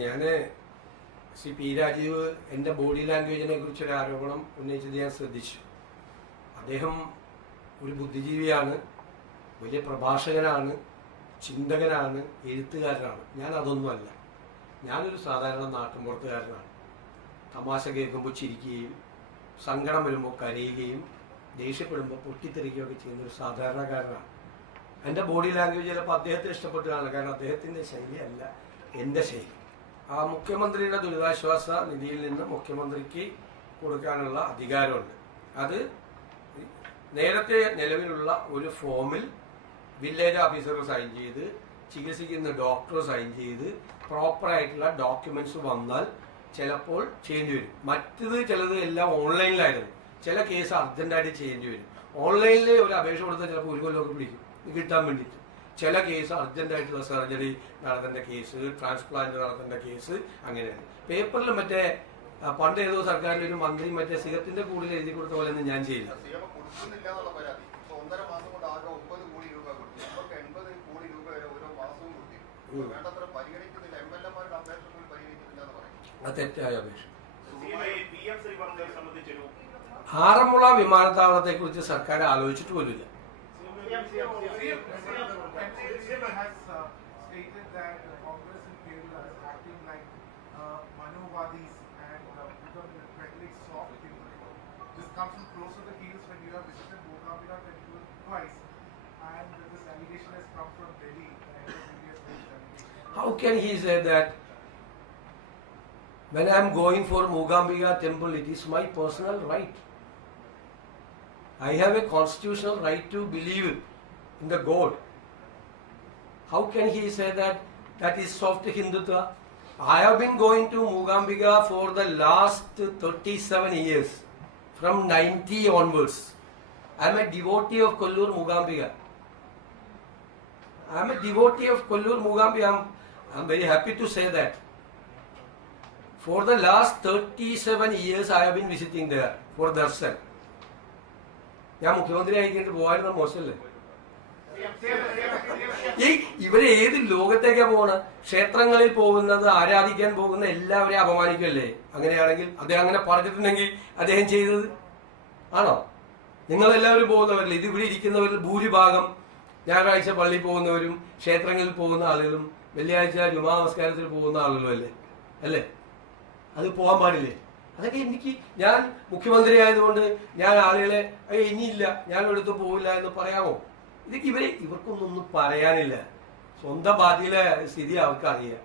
ഞാൻ ശ്രീ പി രാജീവ് എൻ്റെ ബോഡി ലാംഗ്വേജിനെ കുറിച്ചൊരു ആരോപണം ഉന്നയിച്ചത് ഞാൻ ശ്രദ്ധിച്ചു. അദ്ദേഹം ഒരു ബുദ്ധിജീവിയാണ്, വലിയ പ്രഭാഷകനാണ്, ചിന്തകനാണ്, എഴുത്തുകാരനാണ്. ഞാൻ അതൊന്നുമല്ല. ഞാനൊരു സാധാരണ നാട്ടുമ്പുറത്തുകാരനാണ്. തമാശ കേൾക്കുമ്പോൾ ചിരിക്കുകയും സങ്കടം വരുമ്പോൾ കരയുകയും ദേഷ്യപ്പെടുമ്പോൾ പൊട്ടിത്തെറിക്കുകയൊക്കെ ചെയ്യുന്ന ഒരു സാധാരണക്കാരനാണ്. എൻ്റെ ബോഡി ലാംഗ്വേജ് ചിലപ്പോൾ അദ്ദേഹത്തെ ഇഷ്ടപ്പെട്ടാണ്, കാരണം അദ്ദേഹത്തിൻ്റെ ശൈലിയല്ല എൻ്റെ ശൈലി. ആ മുഖ്യമന്ത്രിയുടെ ദുരിതാശ്വാസ നിധിയിൽ നിന്ന് മുഖ്യമന്ത്രിക്ക് കൊടുക്കാനുള്ള അധികാരമുണ്ട്. അത് നേരത്തെ നിലവിലുള്ള ഒരു ഫോമിൽ വില്ലേജ് ഓഫീസർ സൈൻ ചെയ്ത്, ചികിത്സിക്കുന്ന ഡോക്ടർ സൈൻ ചെയ്ത്, പ്രോപ്പറായിട്ടുള്ള ഡോക്യുമെന്റ്സ് വന്നാൽ ചിലപ്പോൾ ചെയ്യേണ്ടി വരും. മറ്റത് ചിലത് എല്ലാം ഓൺലൈനിലായിരുന്നു. ചില കേസ് അർജന്റായിട്ട് ചെയ്യേണ്ടി വരും. ഓൺലൈനിൽ ഒരു അപേക്ഷ കൊടുത്താൽ ചിലപ്പോൾ ഒരു കൊല്ലമൊക്കെ പിടിക്കും കിട്ടാൻ വേണ്ടിയിട്ട്. ചില കേസ് അർജന്റായിട്ടുള്ള സർജറി നടത്തേണ്ട കേസ്, ട്രാൻസ്പ്ലാന്റ് നടത്തേണ്ട കേസ്, അങ്ങനെയാണ്. പേപ്പറിൽ മറ്റേ പണ്ട് ഏതോ സർക്കാരിൽ ഒരു മന്ത്രി മറ്റേ സിഗത്തിന്റെ കൂടുതൽ എഴുതി കൊടുത്ത പോലെ ഒന്നും ഞാൻ ചെയ്യില്ല. അത് തെറ്റായ അപേക്ഷ. ആറന്മുള വിമാനത്താവളത്തെ കുറിച്ച് സർക്കാർ ആലോചിച്ചിട്ട് പോലുമില്ല. How can he say that when I am going for Mookambika temple, it is my personal right? I have a constitutional right to believe in the God. How can he say that that is soft Hindutva? I have been going to Mookambika for the last 37 years, from 90 onwards. I am a devotee of Kollur Mookambika. I am a devotee of Kollur Mookambika. I am very happy to say that. For the last 37 years I have been visiting there for darshan. ഞാൻ മുഖ്യമന്ത്രി ആയിക്കിട്ട് പോകാറുന്ന മോശമല്ലേ? ഇവരെ ഏത് ലോകത്തേക്കാ പോകണ? ക്ഷേത്രങ്ങളിൽ പോകുന്നത്, ആരാധിക്കാൻ പോകുന്ന എല്ലാവരെയും അപമാനിക്കല്ലേ? അങ്ങനെയാണെങ്കിൽ അദ്ദേഹം അങ്ങനെ പറഞ്ഞിട്ടുണ്ടെങ്കിൽ അദ്ദേഹം ചെയ്തത് ആണോ? നിങ്ങളെല്ലാവരും പോകുന്നവരല്ലേ? ഇത് ഇവിടെ ഇരിക്കുന്നവരിൽ ഭൂരിഭാഗം ഞായറാഴ്ച പള്ളിയിൽ പോകുന്നവരും ക്ഷേത്രങ്ങളിൽ പോകുന്ന ആളുകളും വെള്ളിയാഴ്ച ജുമാ നമസ്കാരത്തിൽ പോകുന്ന ആളുകളും അല്ലേ? അത് പോകാൻ പാടില്ലേ? അതൊക്കെ ഞാൻ മുഖ്യമന്ത്രി ആയതുകൊണ്ട് ഞാൻ ആളുകളെ ഇനിയില്ല, ഞാൻ എടുത്ത് പോവില്ല എന്ന് പറയാമോ? ഇതൊക്കെ ഇവർക്കൊന്നും പറയാനില്ല. സ്വന്തം പാർട്ടിയിലെ സ്ഥിതി അവർക്ക് അറിയാം.